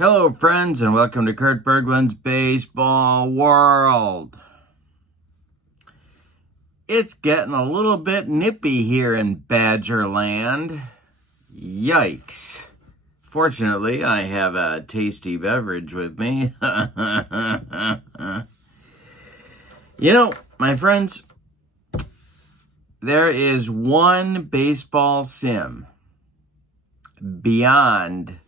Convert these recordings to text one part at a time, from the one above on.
Hello, friends, and welcome to Kurt Berglund's Baseball World. It's getting a little bit nippy here in Badgerland. Yikes. Fortunately, I have a tasty beverage with me. You know, my friends, there is one baseball sim beyond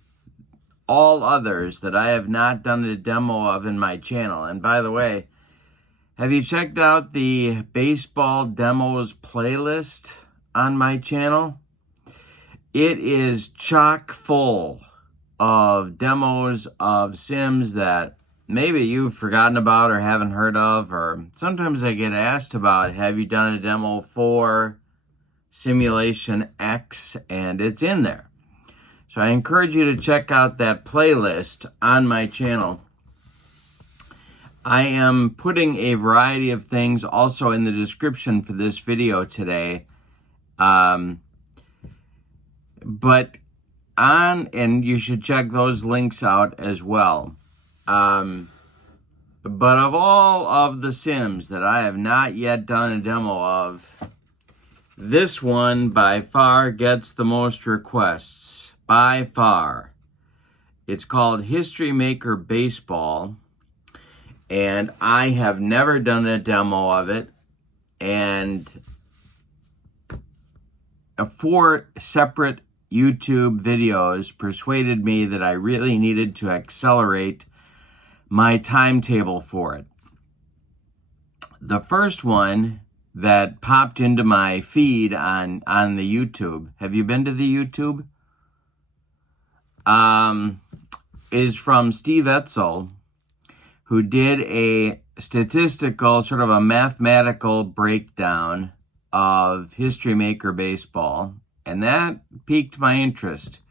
all others that I have not done a demo of in my channel. And by the way, have you checked out the baseball demos playlist on my channel? It is chock full of demos of sims that maybe you've forgotten about or haven't heard of, or sometimes I get asked about, have you done a demo for Simulation X? And it's in there. So I encourage you to check out that playlist on my channel. I am putting a variety of things also in the description for this video today. And you should check those links out as well. But of all of the sims that I have not yet done a demo of, this one by far gets the most requests. By far. It's called History Maker Baseball, and I have never done a demo of it, and 4 separate YouTube videos persuaded me that I really needed to accelerate my timetable for it. The first one that popped into my feed on the YouTube, have you been to the YouTube? Is from Steve Etzel, who did a statistical, sort of a mathematical breakdown of History Maker Baseball, and that piqued my interest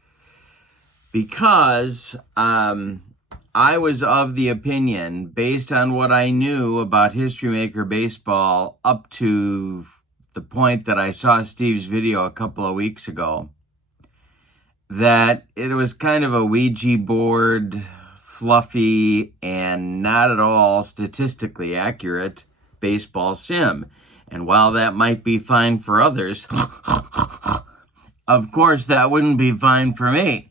because I was of the opinion, based on what I knew about History Maker Baseball up to the point that I saw Steve's video a couple of weeks ago, that it was kind of a Ouija board, fluffy, and not at all statistically accurate baseball sim. And while that might be fine for others, of course that wouldn't be fine for me.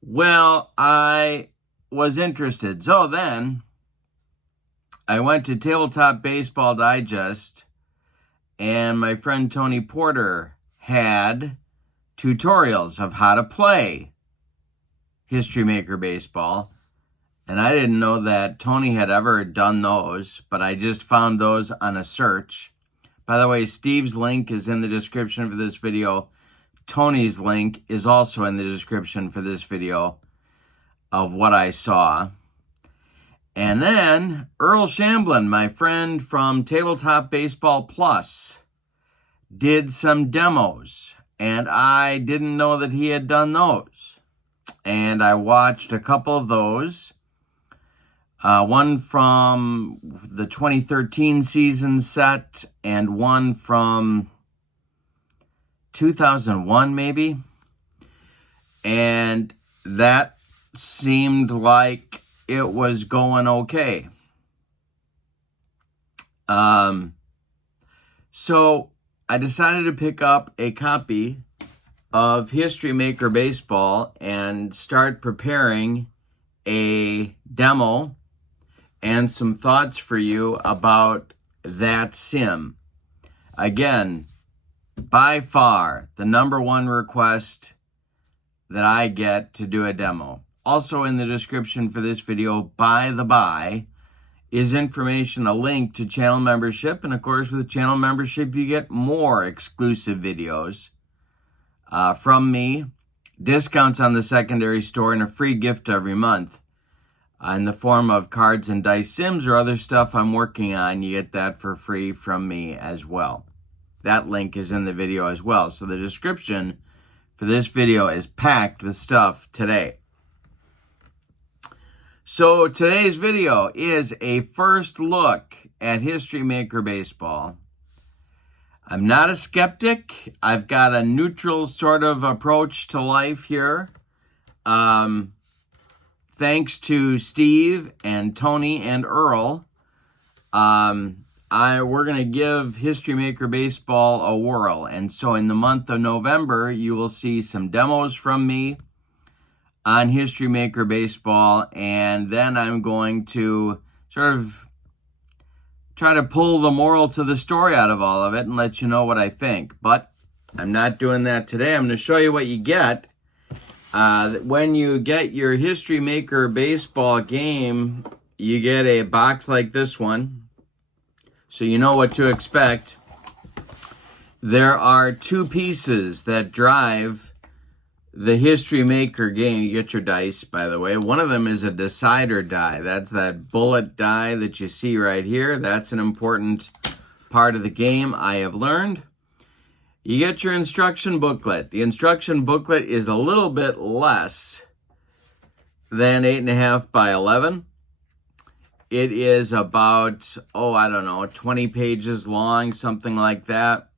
Well, I was interested. So then I went to Tabletop Baseball Digest, and my friend Tony Porter had tutorials of how to play History Maker Baseball, and I didn't know that Tony had ever done those, but I just found those on a search. By the way, Steve's link is in the description for this video. Tony's link is also in the description for this video of what I saw. And then Earle Shamblin, my friend from Tabletop Baseball Plus, did some demos, and I didn't know that he had done those. And I watched a couple of those. One from the 2013 season set, and one from 2001 maybe. And that seemed like it was going okay. So I decided to pick up a copy of History Maker Baseball and start preparing a demo and some thoughts for you about that sim. Again, by far the #1 request that I get to do a demo. Also in the description for this video, by the by, is information, a link to channel membership. And of course, with channel membership, you get more exclusive videos from me, discounts on the secondary store, and a free gift every month in the form of cards and dice sims or other stuff I'm working on. You get that for free from me as well. That link is in the video as well. So the description for this video is packed with stuff today. So today's video is a first look at History Maker Baseball. I'm not a skeptic. I've got a neutral sort of approach to life here. Thanks to Steve and Tony and Earle, we're going to give History Maker Baseball a whirl. And so in the month of November, you will see some demos from me on History Maker Baseball. And then I'm going to sort of try to pull the moral to the story out of all of it and let you know what I think. But I'm not doing that today. I'm going to show you what you get. When you get your History Maker Baseball game, you get a box like this one, so you know what to expect. There are two pieces that drive the History Maker game. You get your dice, by the way. One of them is a decider die. That's that bullet die that you see right here. That's an important part of the game, I have learned. You get your instruction booklet. The instruction booklet is a little bit less than 8.5 by 11. It is about, 20 pages long, something like that.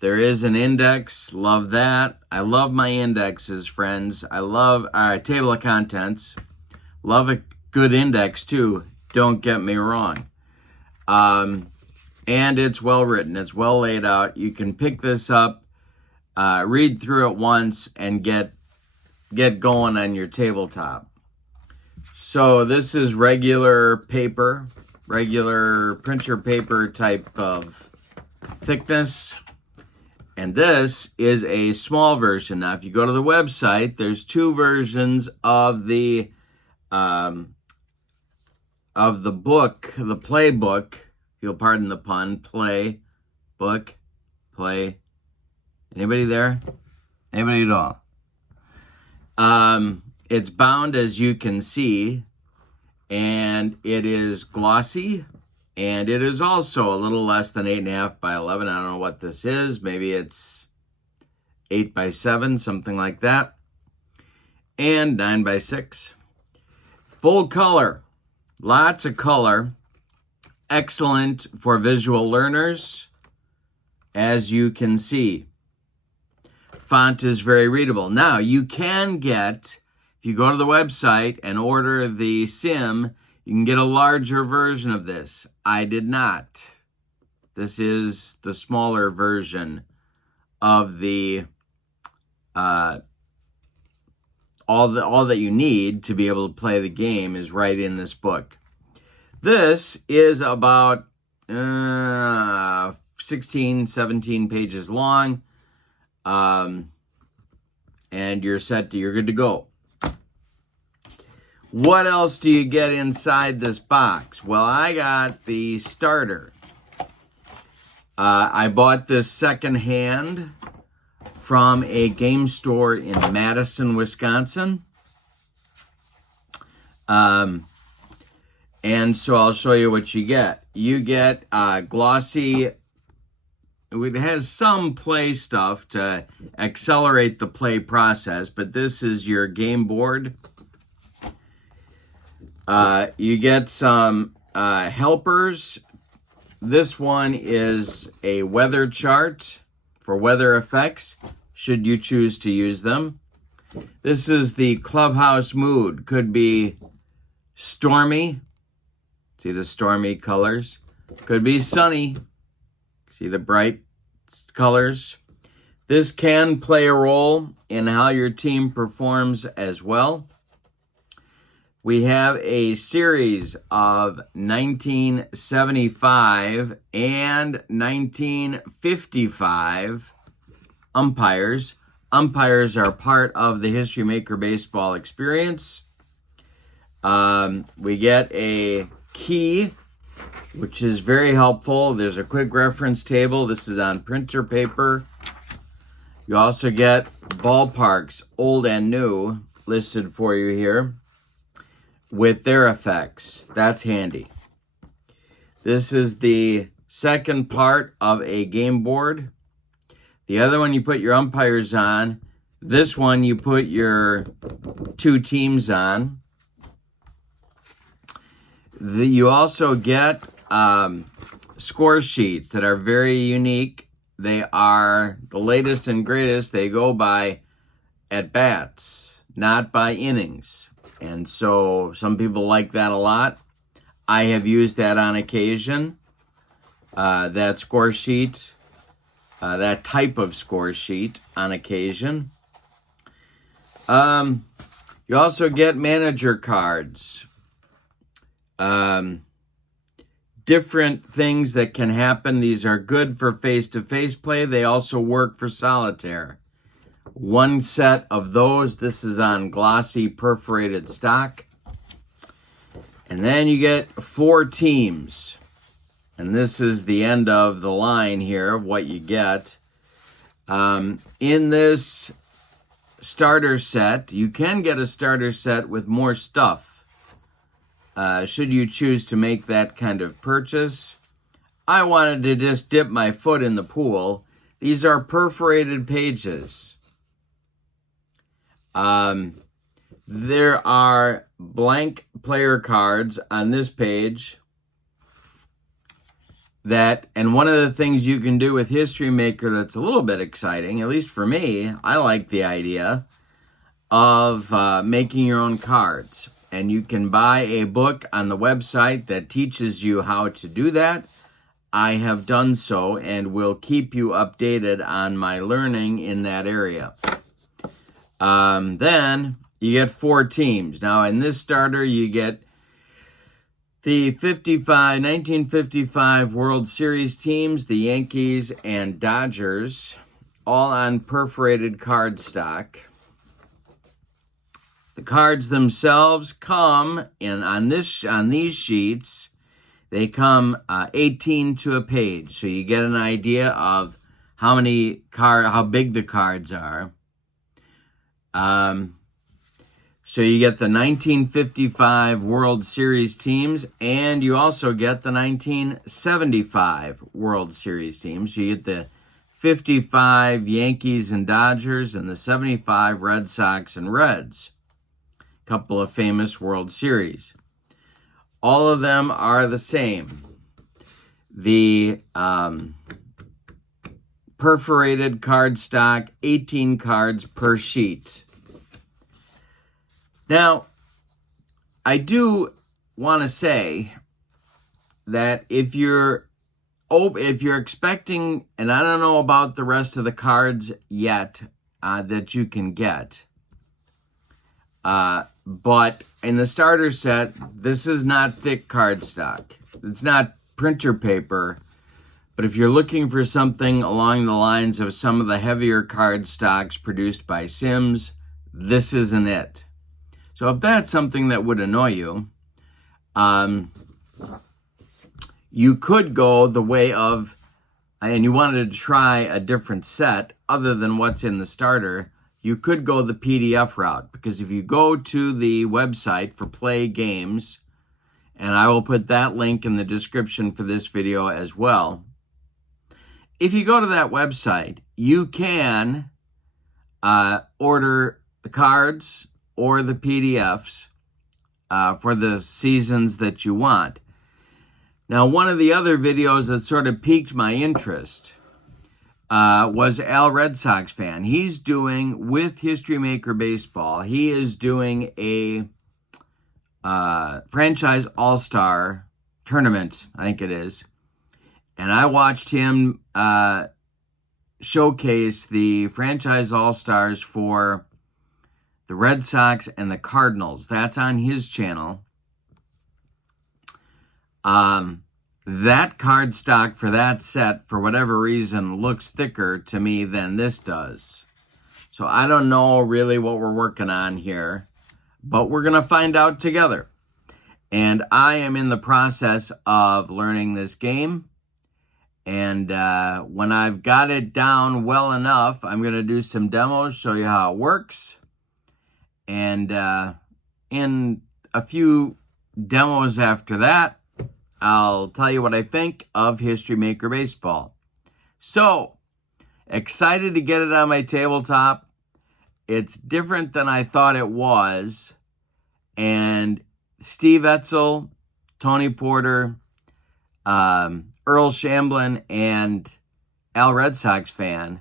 There is an index. Love that. I love my indexes, friends. I love table of contents. Love a good index, too. Don't get me wrong. And it's well written. It's well laid out. You can pick this up, read through it once, and get going on your tabletop. So this is regular paper, regular printer paper type of thickness. And this is a small version. Now, if you go to the website, there's two versions of the book, the playbook. You'll pardon the pun, play. Anybody there? Anybody at all? It's bound, as you can see, and it is glossy, and it is also a little less than 8.5 by 11. I don't know what this is. Maybe it's 8 by 7, something like that. And 9 by 6. Full color. Lots of color. Excellent for visual learners, as you can see. Font is very readable. Now, you can get, if you go to the website and order the sim, you can get a larger version of this. I did not. This is the smaller version of the all that you need to be able to play the game is right in this book. This is about 16, 17 pages long, and you're good to go. What else do you get inside this box? Well, I got the starter. I bought this secondhand from a game store in Madison, Wisconsin. And so I'll show you what you get. You get glossy, it has some play stuff to accelerate the play process, but this is your game board. You get some helpers. This one is a weather chart for weather effects, should you choose to use them. This is the clubhouse mood. Could be stormy. See the stormy colors? Could be sunny. See the bright colors? This can play a role in how your team performs as well. We have a series of 1975 and 1955 umpires. Umpires are part of the History Maker Baseball experience. We get a key, which is very helpful. There's a quick reference table. This is on printer paper. You also get ballparks, old and new, listed for you here with their effects. That's handy. This is the second part of a game board. The other one you put your umpires on. This one you put your two teams on. You also get score sheets that are very unique they are the latest and greatest. They go by at-bats, not by innings. And so some people like that a lot. I have used that on occasion, that score sheet, that type of score sheet on occasion. You also get manager cards. Different things that can happen. These are good for face-to-face play. They also work for solitaire. One set of those. This is on glossy perforated stock. And then you get 4 teams. And this is the end of the line here of what you get. In this starter set, you can get a starter set with more stuff. Should you choose to make that kind of purchase. I wanted to just dip my foot in the pool. These are perforated pages. There are blank player cards on this page and one of the things you can do with History Maker that's a little bit exciting, at least for me, I like the idea of making your own cards. And you can buy a book on the website that teaches you how to do that. I have done so and will keep you updated on my learning in that area. Then you get 4 teams. Now in this starter, you get the 1955 World Series teams, the Yankees and Dodgers, all on perforated cardstock. The cards themselves come on these sheets. They come 18 to a page, so you get an idea of how big the cards are. So you get the 1955 World Series teams, and you also get the 1975 World Series teams. So you get the 55 Yankees and Dodgers and the 75 Red Sox and Reds. A couple of famous World Series. All of them are the same. The perforated cardstock, 18 cards per sheet. Now, I do want to say that if you're expecting, and I don't know about the rest of the cards yet that you can get, but in the starter set, this is not thick cardstock. It's not printer paper, but if you're looking for something along the lines of some of the heavier cardstocks produced by Sims, this isn't it. So if that's something that would annoy you, you could go the way of, and you wanted to try a different set other than what's in the starter, you could go the PDF route. Because if you go to the website for Play Games, and I will put that link in the description for this video as well, if you go to that website, you can order the cards or the PDFs for the seasons that you want. Now, one of the other videos that sort of piqued my interest was AlRedSoxFan. He's doing, with History Maker Baseball, he is doing a franchise all-star tournament, I think it is. And I watched him showcase the franchise all-stars for the Red Sox and the Cardinals. That's on his channel. That cardstock for that set, for whatever reason, looks thicker to me than this does. So I don't know really what we're working on here, but we're going to find out together. And I am in the process of learning this game. And when I've got it down well enough, I'm going to do some demos, show you how it works. And in a few demos after that, I'll tell you what I think of History Maker Baseball. So, excited to get it on my tabletop. It's different than I thought it was. And Steve Etzel, Tony Porter, Earle Shamblin, and AlRedSoxFan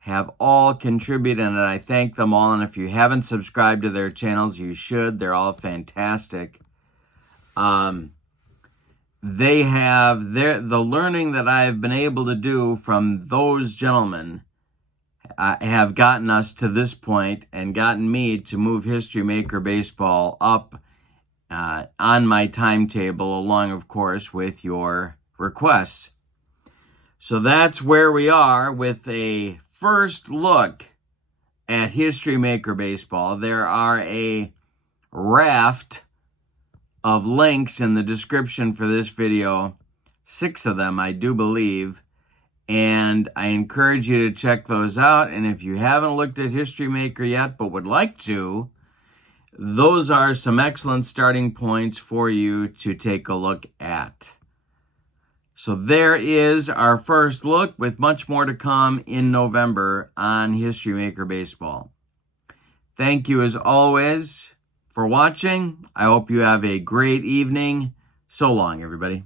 have all contributed, and I thank them all. And if you haven't subscribed to their channels, you should. They're all fantastic. They have the learning that I have been able to do from those gentlemen have gotten us to this point and gotten me to move History Maker Baseball up on my timetable, along, of course, with your requests. So that's where we are with a first look at History Maker Baseball. There are a raft of links in the description for this video, 6 of them, I do believe, and I encourage you to check those out. And if you haven't looked at History Maker yet but would like to, those are some excellent starting points for you to take a look at. So there is our first look, with much more to come in November on History Maker Baseball. Thank you as always for watching. I hope you have a great evening. So long, everybody.